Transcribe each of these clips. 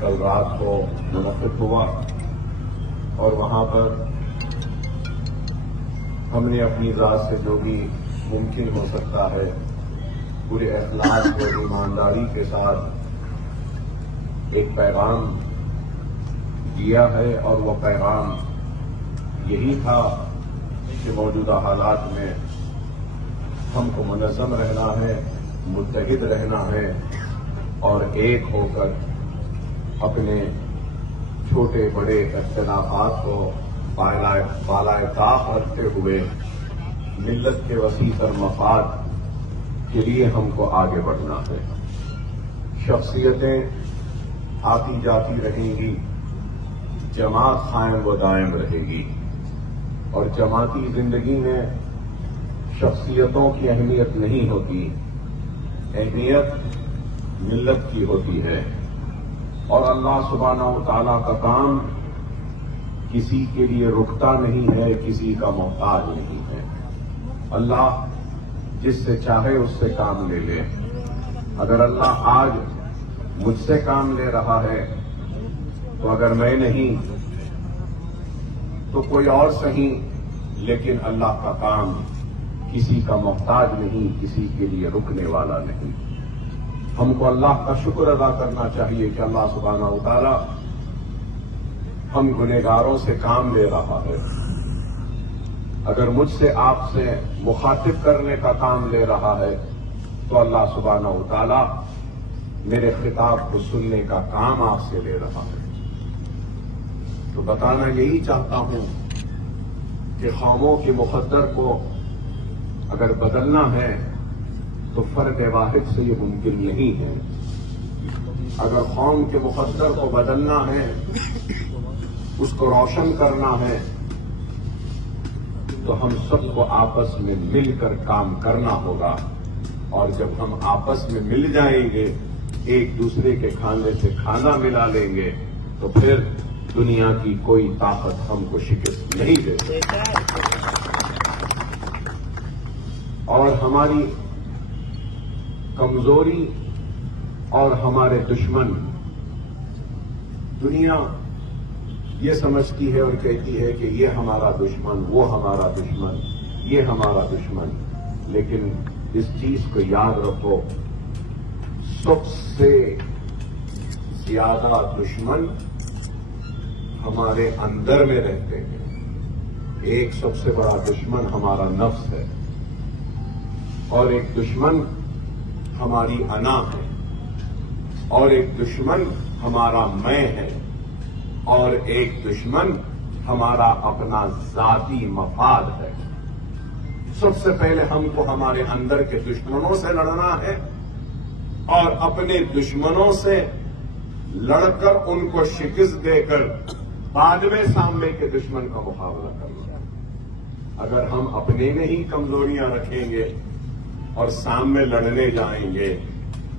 کل رات کو منعقد ہوا اور وہاں پر ہم نے اپنی ذات سے جو بھی ممکن ہو سکتا ہے پورے اخلاص اور ایمانداری کے ساتھ ایک پیغام دیا ہے، اور وہ پیغام یہی تھا کہ موجودہ حالات میں ہم کو منظم رہنا ہے، متحد رہنا ہے اور ایک ہو کر اپنے چھوٹے بڑے اختلافات کو بالائے طاق رکھتے ہوئے ملت کے وسیع تر مفاد کے لیے ہم کو آگے بڑھنا ہے۔ شخصیتیں آتی جاتی رہیں گی، جماعت قائم و دائم رہے گی، اور جماعتی زندگی میں شخصیتوں کی اہمیت نہیں ہوتی، اہمیت ملت کی ہوتی ہے۔ اور اللہ سبحانہ و تعالیٰ کا کام کسی کے لیے رکتا نہیں ہے، کسی کا محتاج نہیں ہے۔ اللہ جس سے چاہے اس سے کام لے لے۔ اگر اللہ آج مجھ سے کام لے رہا ہے تو اگر میں نہیں تو کوئی اور صحیح، لیکن اللہ کا کام کسی کا محتاج نہیں، کسی کے لیے رکنے والا نہیں۔ ہم کو اللہ کا شکر ادا کرنا چاہیے کہ اللہ سبحانہ و تعالی ہم گنہگاروں سے کام لے رہا ہے۔ اگر مجھ سے آپ سے مخاطب کرنے کا کام لے رہا ہے تو اللہ سبحانہ و تعالی میرے خطاب کو سننے کا کام آپ سے لے رہا ہے۔ تو بتانا یہی چاہتا ہوں کہ قوموں کے مقدر کو اگر بدلنا ہے تو فرد واحد سے یہ ممکن نہیں ہے۔ اگر قوم کے مقدر کو بدلنا ہے، اس کو روشن کرنا ہے، تو ہم سب کو آپس میں مل کر کام کرنا ہوگا، اور جب ہم آپس میں مل جائیں گے، ایک دوسرے کے کھانے سے کھانا ملا لیں گے، تو پھر دنیا کی کوئی طاقت ہم کو شکست نہیں دے سکتی۔ اور ہماری کمزوری اور ہمارے دشمن، دنیا یہ سمجھتی ہے اور کہتی ہے کہ یہ ہمارا دشمن، وہ ہمارا دشمن، یہ ہمارا دشمن، لیکن اس چیز کو یاد رکھو، سب سے زیادہ دشمن ہمارے اندر میں رہتے ہیں۔ ایک سب سے بڑا دشمن ہمارا نفس ہے، اور ایک دشمن ہماری انا ہے، اور ایک دشمن ہمارا میں ہے، اور ایک دشمن ہمارا اپنا ذاتی مفاد ہے۔ سب سے پہلے ہم کو ہمارے اندر کے دشمنوں سے لڑنا ہے، اور اپنے دشمنوں سے لڑ کر ان کو شکست دے کر بعد میں سامنے کے دشمن کا مقابلہ کرنا ہے۔ اگر ہم اپنے میں ہی کمزوریاں رکھیں گے اور سامنے لڑنے جائیں گے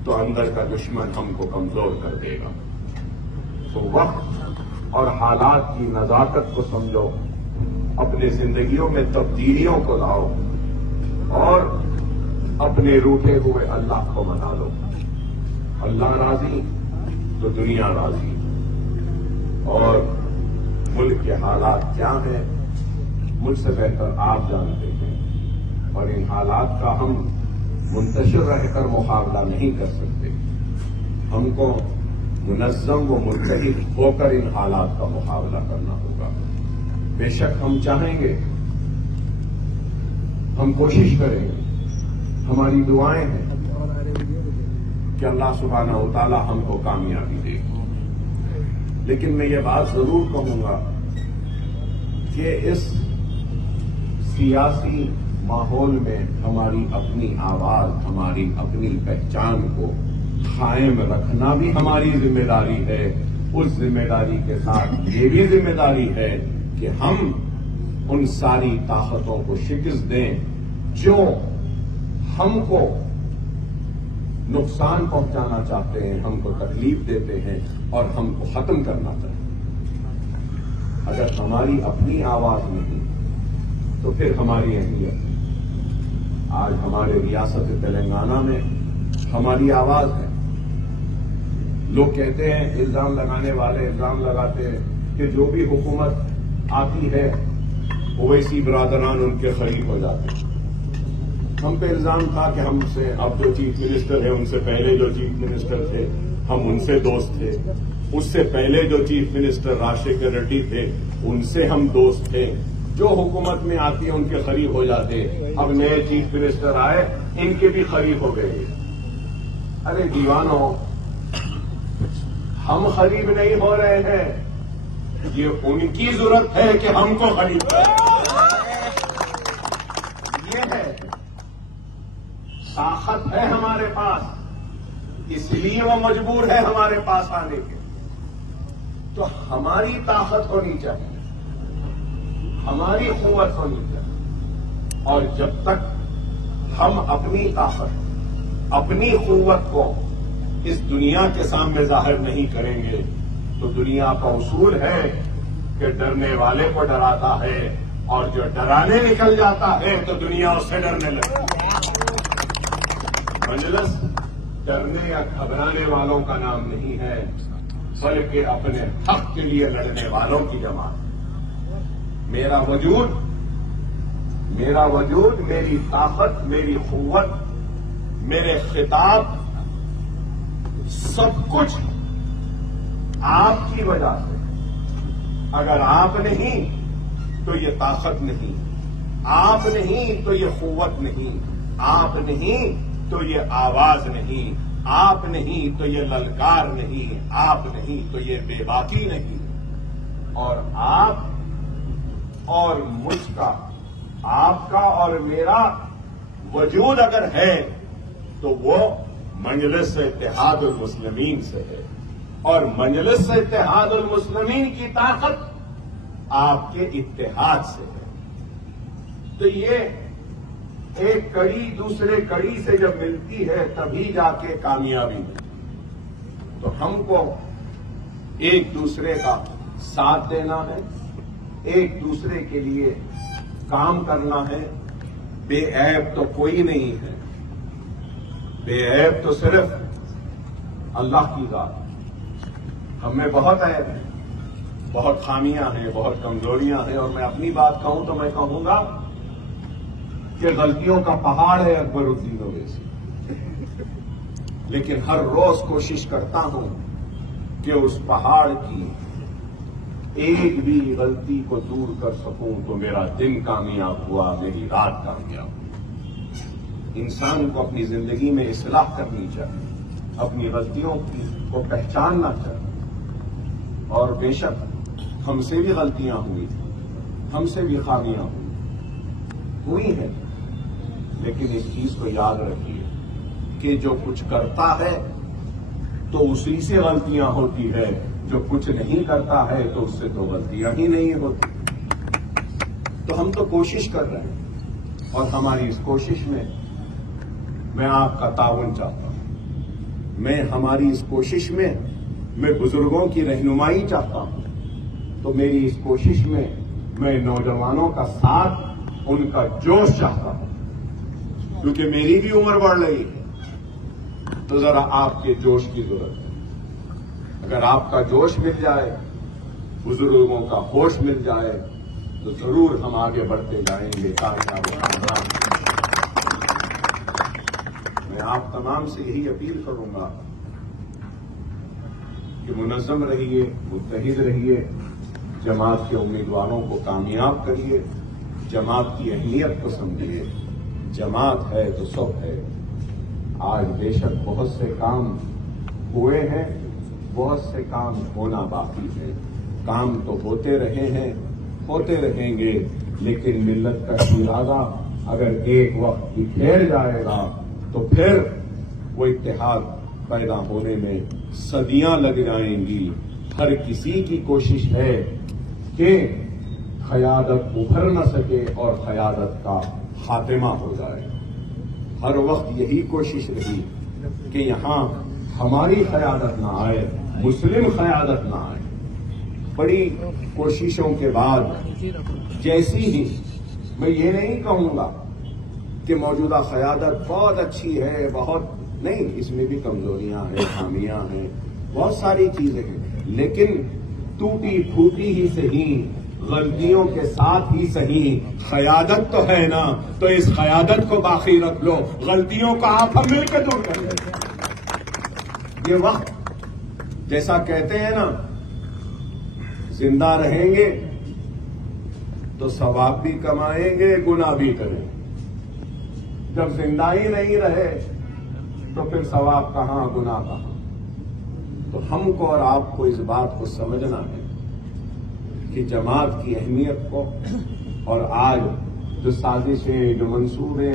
تو اندر کا دشمن ہم کو کمزور کر دے گا۔ تو وقت اور حالات کی نزاکت کو سمجھو، اپنے زندگیوں میں تبدیلیوں کو لاؤ، اور اپنے روٹھے ہوئے اللہ کو منا لو۔ اللہ راضی تو دنیا راضی۔ اور ملک کے حالات کیا ہیں مجھ سے بہتر آپ جانتے ہیں، اور ان حالات کا ہم منتشر رہ کر مقابلہ نہیں کر سکتے۔ ہم کو منظم و متحد ہو کر ان حالات کا مقابلہ کرنا ہوگا۔ بے شک ہم چاہیں گے، ہم کوشش کریں گے، ہماری دعائیں ہیں کہ اللہ سبحانہ و تعالی ہم کو کامیابی دے۔ لیکن میں یہ بات ضرور کہوں گا کہ اس سیاسی ماحول میں ہماری اپنی آواز، ہماری اپنی پہچان کو قائم رکھنا بھی ہماری ذمہ داری ہے۔ اس ذمہ داری کے ساتھ یہ بھی ذمہ داری ہے کہ ہم ان ساری طاقتوں کو شکست دیں جو ہم کو نقصان پہنچانا چاہتے ہیں، ہم کو تکلیف دیتے ہیں اور ہم کو ختم کرنا چاہتے ہیں۔ اگر ہماری اپنی آواز نہیں تو پھر ہماری اہمیت۔ آج ہمارے ریاست تلنگانہ میں ہماری آواز ہے، لوگ کہتے ہیں، الزام لگانے والے الزام لگاتے ہیں کہ جو بھی حکومت آتی ہے اویسی برادران ان کے قریب ہو جاتے ہیں۔ ہم پہ الزام تھا کہ ہم سے اب جو چیف منسٹر ہیں ان سے پہلے جو چیف منسٹر تھے ہم ان سے دوست تھے، اس سے پہلے جو چیف منسٹر راجشیکھر ریڈی تھے ان سے ہم دوست تھے، جو حکومت میں آتی ہے ان کے قریب ہو جاتے۔ اب نئے چیف منسٹر آئے ان کے بھی قریب ہو گئے۔ ارے دیوانوں، ہم قریب نہیں ہو رہے ہیں، یہ ان کی ضرورت ہے کہ ہم کو قریب کریں۔ یہ ہے، طاقت ہے ہمارے پاس، اس لیے وہ مجبور ہے ہمارے پاس آنے کے۔ تو ہماری طاقت ہونی چاہیے، ہماری قوت ہونی چاہیے، اور جب تک ہم اپنی طاقت، اپنی قوت کو اس دنیا کے سامنے ظاہر نہیں کریں گے تو دنیا کا اصول ہے کہ ڈرنے والے کو ڈراتا ہے، اور جو ڈرانے نکل جاتا ہے تو دنیا اس سے ڈرنے لگتی ہے۔ مجلس ڈرنے یا گھبرانے والوں کا نام نہیں ہے، بلکہ اپنے حق کے لیے لڑنے والوں کی جماعت۔ میرا وجود، میری طاقت، میری قوت، میرے خطاب، سب کچھ آپ کی وجہ سے۔ اگر آپ نہیں تو یہ طاقت نہیں، آپ نہیں تو یہ قوت نہیں، آپ نہیں تو یہ آواز نہیں، آپ نہیں تو یہ للکار نہیں، آپ نہیں تو یہ بے باکی نہیں۔ اور آپ اور مجھ کا، آپ کا اور میرا وجود اگر ہے تو وہ مجلس اتحاد المسلمین سے ہے، اور مجلس اتحاد المسلمین کی طاقت آپ کے اتحاد سے ہے۔ تو یہ ایک کڑی دوسرے کڑی سے جب ملتی ہے تبھی جا کے کامیابی ملتی۔ تو ہم کو ایک دوسرے کا ساتھ دینا ہے، ایک دوسرے کے لیے کام کرنا ہے۔ بے عیب تو کوئی نہیں ہے، بے عیب تو صرف اللہ کی ذات ہے۔ ہم میں بہت عیب ہے، بہت خامیاں ہیں، بہت کمزوریاں ہیں، اور میں اپنی بات کہوں تو میں کہوں گا کہ غلطیوں کا پہاڑ ہے اکبر الدین اویسی، لیکن ہر روز کوشش کرتا ہوں کہ اس پہاڑ کی ایک بھی غلطی کو دور کر سکوں تو میرا دن کامیاب ہوا، میری رات کامیاب ہوئی۔ انسان کو اپنی زندگی میں اصلاح کرنی چاہیے، اپنی غلطیوں کو پہچاننا چاہیے، اور بے شک ہم سے بھی غلطیاں ہوئی، ہم سے بھی خامیاں ہوئی ہیں، لیکن اس چیز کو یاد رکھیے کہ جو کچھ کرتا ہے تو اسی سے غلطیاں ہوتی ہے، جو کچھ نہیں کرتا ہے تو اس سے تو غلطیاں ہی نہیں ہوتی۔ تو ہم تو کوشش کر رہے ہیں، اور ہماری اس کوشش میں آپ کا تعاون چاہتا ہوں، ہماری اس کوشش میں بزرگوں کی رہنمائی چاہتا ہوں۔ تو میری اس کوشش میں نوجوانوں کا ساتھ، ان کا جوش چاہتا ہوں، کیونکہ میری بھی عمر بڑھ رہی ہے، تو ذرا آپ کے جوش کی ضرورت ہے۔ اگر آپ کا جوش مل جائے، بزرگوں کا ہوش مل جائے، تو ضرور ہم آگے بڑھتے جائیں گے کامیاب خاندان۔ میں آپ تمام سے یہی اپیل کروں گا کہ منظم رہیے، متحد رہیے، جماعت کے امیدواروں کو کامیاب کریے، جماعت کی اہمیت کو سمجھیے۔ جماعت ہے تو سب ہے۔ آج بے شک بہت سے کام ہوئے ہیں، بہت سے کام ہونا باقی ہے۔ کام تو ہوتے رہے ہیں، ہوتے رہیں گے، لیکن ملت کا ارادہ اگر ایک وقت بکھیر جائے گا تو پھر وہ اتحاد پیدا ہونے میں صدیاں لگ جائیں گی۔ ہر کسی کی کوشش ہے کہ قیادت ابھر نہ سکے اور قیادت کا خاتمہ ہو جائے۔ ہر وقت یہی کوشش رہی کہ یہاں ہماری قیادت نہ آئے، مسلم قیادت نہ آئے۔ بڑی کوششوں کے بعد جیسی ہی، میں یہ نہیں کہوں گا کہ موجودہ قیادت بہت اچھی ہے، بہت نہیں، اس میں بھی کمزوریاں ہیں، خامیاں ہیں، بہت ساری چیزیں ہیں، لیکن ٹوٹی پھوٹی ہی صحیح، غلطیوں کے ساتھ ہی صحیح، قیادت تو ہے نا، تو اس قیادت کو باقی رکھ لو، غلطیوں کو آپ ہم مل کے دور کر لیں۔ یہ وقت جیسا کہتے ہیں نا، زندہ رہیں گے تو ثواب بھی کمائیں گے، گناہ بھی کریں گے۔ جب زندہ ہی نہیں رہے تو پھر ثواب کہاں، گناہ کہاں؟ تو ہم کو اور آپ کو اس بات کو سمجھنا ہے کہ جماعت کی اہمیت کو، اور آج جو سازشیں، جو منصوبے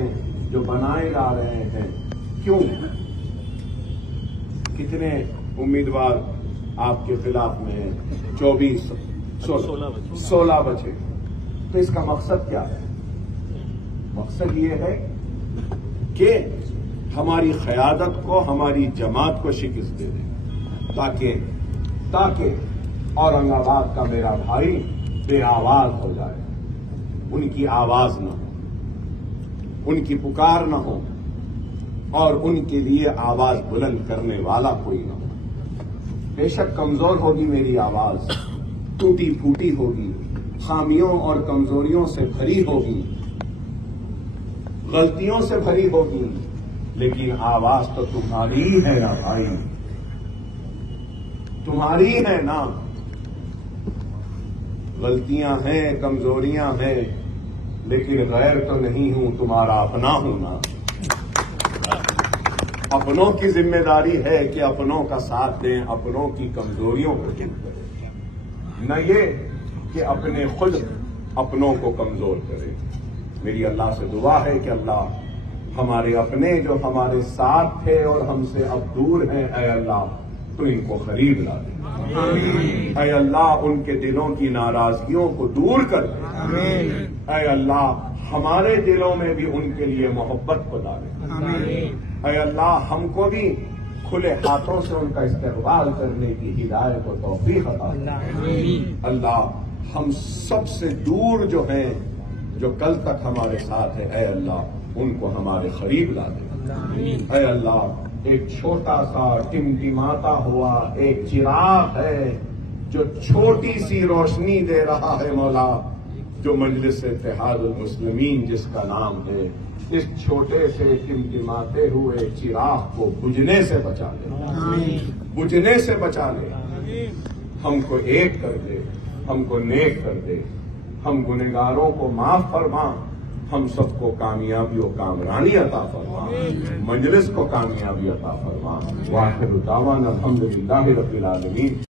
جو بنائے جا رہے ہیں، کیوں کتنے امیدوار آپ کے خلاف میں ہیں؟ 16 بچے۔ تو اس کا مقصد کیا ہے؟ مقصد یہ ہے کہ ہماری قیادت کو، ہماری جماعت کو شکست دے دیں، تاکہ اورنگ آباد کا میرا بھائی بے آواز ہو جائے، ان کی آواز نہ ہو، ان کی پکار نہ ہو، اور ان کے لیے آواز بلند کرنے والا کوئی نہ ہو۔ بے شک کمزور ہوگی میری آواز، ٹوٹی پھوٹی ہوگی، خامیوں اور کمزوریوں سے بھری ہوگی، غلطیوں سے بھری ہوگی، لیکن آواز تو تمہاری ہے نا بھائی، تمہاری ہے نا۔ غلطیاں ہیں، کمزوریاں ہیں، لیکن غیر تو نہیں ہوں، تمہارا اپنا ہوں نا۔ اپنوں کی ذمہ داری ہے کہ اپنوں کا ساتھ دیں، اپنوں کی کمزوریوں کو دور کریں، نہ یہ کہ اپنے خود اپنوں کو کمزور کرے۔ میری اللہ سے دعا ہے کہ اللہ ہمارے اپنے جو ہمارے ساتھ تھے اور ہم سے اب دور ہیں، اے اللہ تو ان کو قریب لا دے، اے اللہ ان کے دلوں کی ناراضگیوں کو دور کر دے، اے اللہ ہمارے دلوں میں بھی ان کے لیے محبت کو ڈالے، اے اللہ ہم کو بھی کھلے ہاتھوں سے ان کا استقبال کرنے کی ہدایت و توفیق عطا فرما۔ اللہ ہم سب سے دور جو ہیں، جو کل تک ہمارے ساتھ ہے، اے اللہ ان کو ہمارے قریب لا دے، اے اللہ ایک چھوٹا سا ٹمٹماتا ہوا ایک چراغ ہے جو چھوٹی سی روشنی دے رہا ہے مولا، جو مجلس اتحاد المسلمین جس کا نام ہے، اس چھوٹے سے ٹمٹماتے ہوئے چراغ کو بجھنے سے بچا لے، بجھنے سے بچا لے، ہم کو ایک کر دے، ہم کو نیک کر دے، ہم گنہگاروں کو معاف فرما، ہم سب کو کامیابی و کامرانی عطا فرما، مجلس کو کامیابی عطا فرما۔ وآخر دعوانا الحمدللہ رب العالمین۔